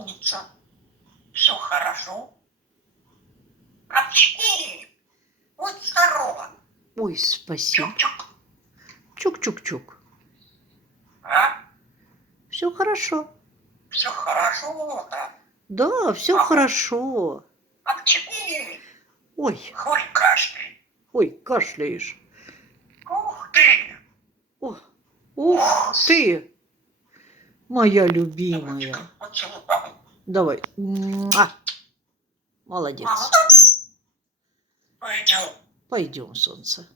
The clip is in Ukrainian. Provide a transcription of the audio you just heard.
умница. Все хорошо. Апчки. Вот здорово. Ой, спасибо. Чук-чук. Чук-чук-чук. А? Все хорошо. Все хорошо, да. Да, все Ага. хорошо. Апчки. Ой, Хоть кашляй. ой, кашляешь. Ух ты. О, ух ты, моя любимая. Давайте-ка поцелуй папу. Давай. Молодец. Пойдем. Пойдем, солнце.